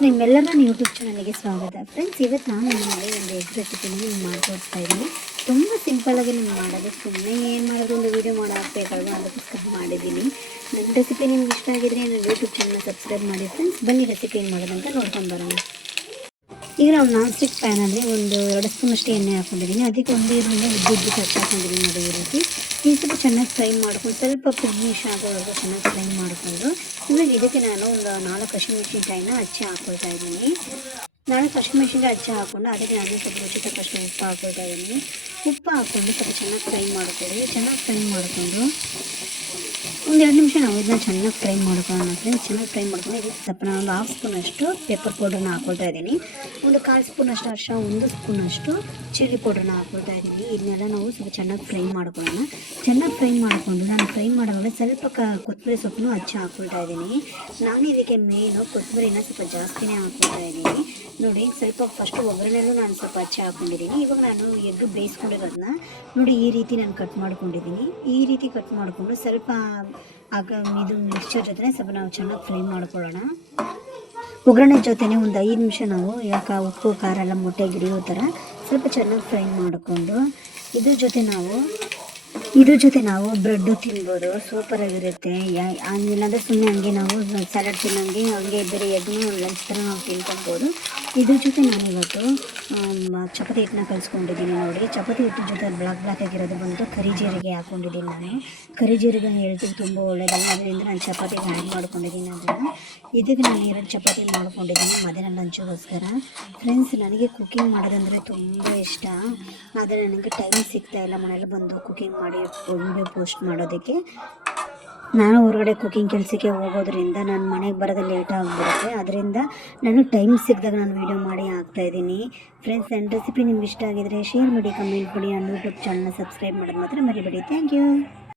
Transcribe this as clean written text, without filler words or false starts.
Friends, ನಿಮ್ಮೆಲ್ಲರ ನನ್ನ YouTube ಚಾನಲ್ಗೆ ಸ್ವಾಗತ. ಫ್ರೆಂಡ್ಸ್, ಇವತ್ತು ನಾನು ನಿಮ್ಮಲ್ಲಿ ಒಂದು ಎಗ್ ರೆಸಿಪಿನ ನಿಮ್ಗೆ ಮಾಡ್ಕೊಡ್ತಾ ಇದ್ದೀನಿ. ತುಂಬ ಸಿಂಪಲ್ಲಾಗಿ ನಿಮ್ಗೆ ಮಾಡೋದು, ಸುಮ್ಮನೆ ಏನು ಮಾಡೋದು ಒಂದು ವೀಡಿಯೋ ಮಾಡಾಕಬೇಕಲ್ವ, ಅದಕ್ಕೋಸ್ಕರ ಮಾಡಿದ್ದೀನಿ. ನನ್ನ ರೆಸಿಪಿ ನಿಮ್ಗೆ ಇಷ್ಟ ಆಗಿದ್ರೆ ನನ್ನ ಯೂಟ್ಯೂಬ್ ಚಾನಲ್ ಸಬ್ಸ್ಕ್ರೈಬ್ ಮಾಡಿ. ಫ್ರೆಂಡ್ಸ್, ಬನ್ನಿ ರೆಸಿಪಿ ಏನು ಮಾಡೋದಂತ ನೋಡ್ಕೊಂಡು ಬರೋಣ. ಈಗ ನಾವು ನಾನ್ ಸ್ಟಿಕ್ ಪ್ಯಾನಲ್ಲಿ ಒಂದು 2 ಸ್ಪೂನಷ್ಟು ಎಣ್ಣೆ ಹಾಕೊಂಡಿದ್ದೀನಿ. ಅದಕ್ಕೆ ಒಂದು ಈರುಳ್ಳಿ ಉದ್ದುದ್ದು ಕಟ್ ಹಾಕೊಂಡಿದ್ದೀನಿ ನೋಡಿ. ಈ ರೀತಿ ಈ ಸ್ವಲ್ಪ ಚೆನ್ನಾಗಿ ಫ್ರೈ ಮಾಡ್ಕೊಂಡು ಸ್ವಲ್ಪ ನಿಮಿಷ ಆಗೋವರೆಗೂ ಚೆನ್ನಾಗಿ ಫ್ರೈ ಮಾಡಿಕೊಂಡು ಇವಾಗ ಇದಕ್ಕೆ ನಾನು ಒಂದು 4 ಹಸಿಮೆಣಸಿನಕಾಯಿನ ಹಚ್ಚಿ ಹಾಕ್ಕೊಳ್ತಾ ಇದ್ದೀನಿ. 4 ಹಸಿಮೆಣಸಿನಕಾಯಿ ಹಚ್ಚಿ ಹಾಕ್ಕೊಂಡು ಅದಕ್ಕೆ ನಾನು ಸ್ವಲ್ಪ ರುಚಿ ತಕ್ಕಷ್ಟು ಉಪ್ಪು ಹಾಕ್ಕೊಳ್ತಾ ಇದ್ದೀನಿ. ಉಪ್ಪು ಹಾಕ್ಕೊಂಡು ಸ್ವಲ್ಪ ಚೆನ್ನಾಗಿ ಫ್ರೈ ಮಾಡ್ಕೊಳ್ಳಿ. ಚೆನ್ನಾಗಿ ಫ್ರೈ ಮಾಡಿಕೊಂಡು ಒಂದು 2 ನಿಮಿಷ ನಾವು ಇದನ್ನ ಚೆನ್ನಾಗಿ ಫ್ರೈ ಮಾಡ್ಕೊಳ್ಳೋಣ. ಫ್ರೆಂಡ್ಸ್, ಚೆನ್ನಾಗಿ ಫ್ರೈ ಮಾಡ್ಕೊಂಡು ಇದಕ್ಕೆ ಸ್ವಲ್ಪ ನಾನು ಒಂದು 1/2 ಸ್ಪೂನಷ್ಟು ಪೆಪ್ಪರ್ ಪೌಡ್ರನ್ನ ಹಾಕ್ಕೊಳ್ತಾ ಇದ್ದೀನಿ. ಒಂದು 1/4 ಸ್ಪೂನಷ್ಟು ಅರಿಶಿನ, 1 ಸ್ಪೂನಷ್ಟು ಚಿಲ್ಲಿ ಪೌಡ್ರನ್ನ ಹಾಕ್ಕೊಳ್ತಾ ಇದ್ದೀನಿ. ಇದನ್ನೆಲ್ಲ ನಾವು ಸ್ವಲ್ಪ ಚೆನ್ನಾಗಿ ಫ್ರೈ ಮಾಡ್ಕೊಳ್ಳೋಣ. ಚೆನ್ನಾಗಿ ಫ್ರೈ ಮಾಡಿಕೊಂಡು ನಾನು ಫ್ರೈ ಮಾಡೋವಾಗ ಸ್ವಲ್ಪ ಕೊತ್ತಂಬರಿ ಸೊಪ್ಪನ್ನು ಹಚ್ಚಿ ಹಾಕ್ಕೊಳ್ತಾ ಇದ್ದೀನಿ. ನಾನು ಇದಕ್ಕೆ ಮೇನು ಕೊತ್ತಂಬರಿನ ಸ್ವಲ್ಪ ಜಾಸ್ತಿನೇ ಹಾಕ್ಕೊಳ್ತಾ ಇದ್ದೀನಿ ನೋಡಿ. ಸ್ವಲ್ಪ ಫಸ್ಟು ಒಗ್ಗರಣೆಲ್ಲೂ ನಾನು ಸ್ವಲ್ಪ ಹಚ್ಚಿ ಹಾಕ್ಕೊಂಡಿದ್ದೀನಿ. ಇವಾಗ ನಾನು ಎಗ್ ಬೇಯಿಸ್ಕೊಂಡಿರೋದನ್ನ ನೋಡಿ ಈ ರೀತಿ ನಾನು ಕಟ್ ಮಾಡ್ಕೊಂಡಿದ್ದೀನಿ. ಈ ರೀತಿ ಕಟ್ ಮಾಡಿಕೊಂಡು ಸ್ವಲ್ಪ ಇದು ಮಿಕ್ಸ್ಚರ್ ಜೊತೆ ಸ್ವಲ್ಪ ನಾವು ಚೆನ್ನಾಗಿ ಫ್ರೈ ಮಾಡ್ಕೊಳ್ಳೋಣ. ಒಗ್ಗರಣೆ ಜೊತೆನೇ ಒಂದು 5 ನಿಮಿಷ ನಾವು ಉಪ್ಪು ಖಾರ ಎಲ್ಲ ಮೊಟ್ಟೆಗೆ ಹಿಡಿಯೋ ಥರ ಸ್ವಲ್ಪ ಚೆನ್ನಾಗಿ ಫ್ರೈ ಮಾಡಿಕೊಂಡು ಇದ್ರ ಜೊತೆ ನಾವು ಬ್ರೆಡ್ಡು ತಿನ್ಬೋದು, ಸೂಪರಾಗಿರುತ್ತೆ. ಇಲ್ಲಾಂದರೆ ಸುಮ್ಮನೆ ಹಂಗೆ ನಾವು ಸ್ಯಾಲಡ್ ತಿನ್ನಂಗೆ ಹಂಗೆ ಬೇರೆ ಎಗ್ನೂ ಲಂಚ್ ಥರ ನಾವು ತಿನ್ಕೊಬೋದು. ಇದ್ರ ಜೊತೆ ನಾನಿವತ್ತು ಚಪಾತಿ ಹಿಟ್ಟನ್ನ ಕಲಿಸ್ಕೊಂಡಿದ್ದೀನಿ ನೋಡಿ. ಚಪಾತಿ ಹಿಟ್ಟಿನ ಜೊತೆ ಬ್ಲಾಕ್ ಆಗಿರೋದು ಬಂದು ಕರಿ ಜೀರಿಗೆ ಹಾಕ್ಕೊಂಡಿದ್ದೀನಿ ನಾನು. ಕರಿ ಜೀರಿಗೆ ಹೆಲ್ತಿಗೆ ತುಂಬ ಒಳ್ಳೆಯದಲ್ಲ, ಅದರಿಂದ ನಾನು ಚಪಾತಿಗೆ ಆ್ಯಡ್ ಮಾಡ್ಕೊಂಡಿದ್ದೀನಿ. ಅದನ್ನು ಇದಕ್ಕೆ ನಾನು 2 ಚಪಾತಿ ಮಾಡ್ಕೊಂಡಿದ್ದೀನಿ ಮಧ್ಯಾಹ್ನ ಲಂಚಿಗೋಸ್ಕರ. ಫ್ರೆಂಡ್ಸ್, ನನಗೆ ಕುಕ್ಕಿಂಗ್ ಮಾಡೋದಂದರೆ ತುಂಬ ಇಷ್ಟ, ಆದರೆ ನನಗೆ ಟೈಮ್ ಸಿಗ್ತಾಯಿಲ್ಲ ಮನೇಲಿ ಬಂದು ಕುಕ್ಕಿಂಗ್ ಮಾಡಿ ವಿಡಿಯೋ ಪೋಸ್ಟ್ ಮಾಡೋದಕ್ಕೆ. ನಾನು ಹೊರಗಡೆ ಕುಕ್ಕಿಂಗ್ ಕೆಲಸಕ್ಕೆ ಹೋಗೋದ್ರಿಂದ ನಾನು ಮನೆಗೆ ಬರೋದು ಲೇಟ್ ಆಗಿಬಿಡುತ್ತೆ. ಅದರಿಂದ ನಾನು ಟೈಮ್ ಸಿಕ್ಕಿದಾಗ ನಾನು ವೀಡಿಯೋ ಮಾಡಿ ಹಾಕ್ತಾಯಿದ್ದೀನಿ. ಫ್ರೆಂಡ್ಸ್, ನನ್ನ ರೆಸಿಪಿ ನಿಮ್ಗೆ ಇಷ್ಟ ಆಗಿದರೆ ಶೇರ್ ಮಾಡಿ, ಕಮೆಂಟ್ ಮಾಡಿ, ನನ್ನ ಯೂಟ್ಯೂಬ್ ಚಾನಲ್ನ ಸಬ್ಸ್ಕ್ರೈಬ್ ಮಾಡೋದು ಮಾತ್ರ ಮರಿಬೇಡಿ. Thank you.